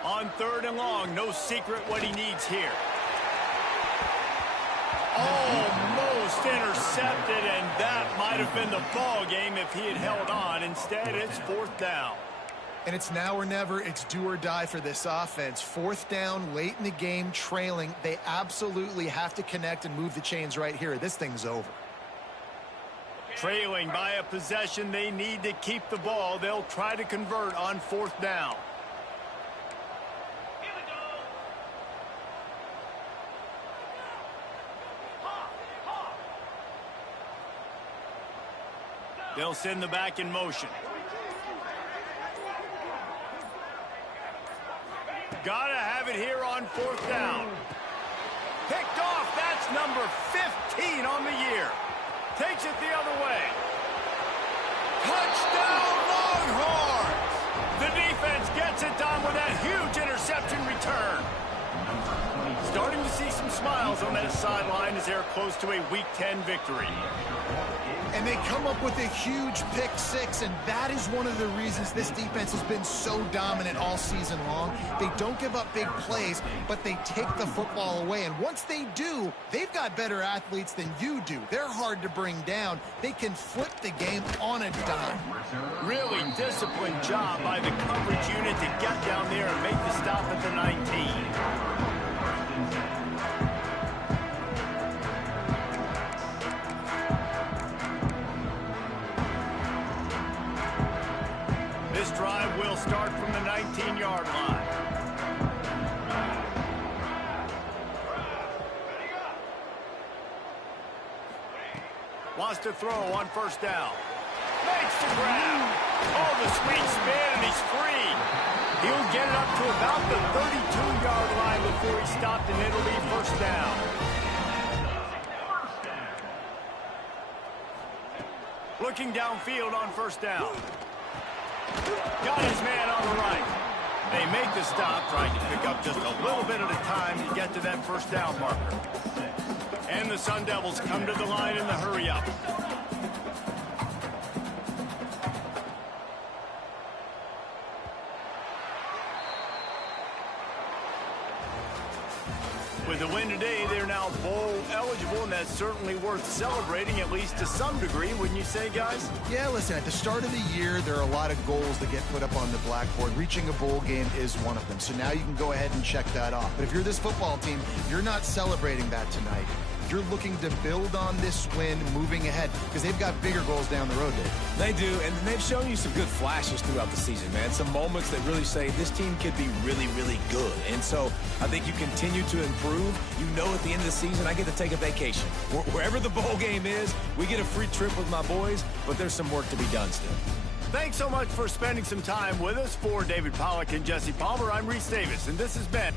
On 3rd and long, no secret what he needs here. Almost intercepted, and that might have been the ball game if he had held on. Instead, it's 4th down. And it's now or never. It's do or die for this offense. 4th down, late in the game, trailing. They absolutely have to connect and move the chains right here. This thing's over. Trailing by a possession, they need to keep the ball. They'll try to convert on 4th down. They'll send the back in motion. Gotta have it here on 4th down. Picked off. That's number 15 on the year. Takes it the other way. Touchdown, Longhorns! The defense gets it done with that huge interception return. Starting to see some smiles on that sideline as they're close to a Week 10 victory. And they come up with a huge pick 6, and that is one of the reasons this defense has been so dominant all season long. They don't give up big plays, but they take the football away. And once they do, they've got better athletes than you do. They're hard to bring down. They can flip the game on a dime. Really disciplined job by the coverage unit to get down there and make the stop at the 19. This drive will start from the 19-yard line. Wants to throw on 1st down. Makes the grab. Oh, the sweet spin, and he's free. He'll get it up to about the 32-yard line before he stopped, and it'll be 1st down. Looking downfield on 1st down. Got his man on the right. They make the stop, trying to pick up just a little bit at a time to get to that 1st down marker. And the Sun Devils come to the line in the hurry-up. With the win today, they're now bowl eligible, and that's certainly worth celebrating, at least to some degree, wouldn't you say, guys? Yeah, listen, at the start of the year, there are a lot of goals that get put up on the blackboard. Reaching a bowl game is one of them. So now you can go ahead and check that off. But if you're this football team, you're not celebrating that tonight. You're looking to build on this win moving ahead because they've got bigger goals down the road, Dave. They do, and they've shown you some good flashes throughout the season, man. Some moments that really say this team could be really, really good. And so I think you continue to improve. You know at the end of the season, I get to take a vacation. Wherever the bowl game is, we get a free trip with my boys, but there's some work to be done still. Thanks so much for spending some time with us. For David Pollack and Jesse Palmer, I'm Reese Davis, and this has been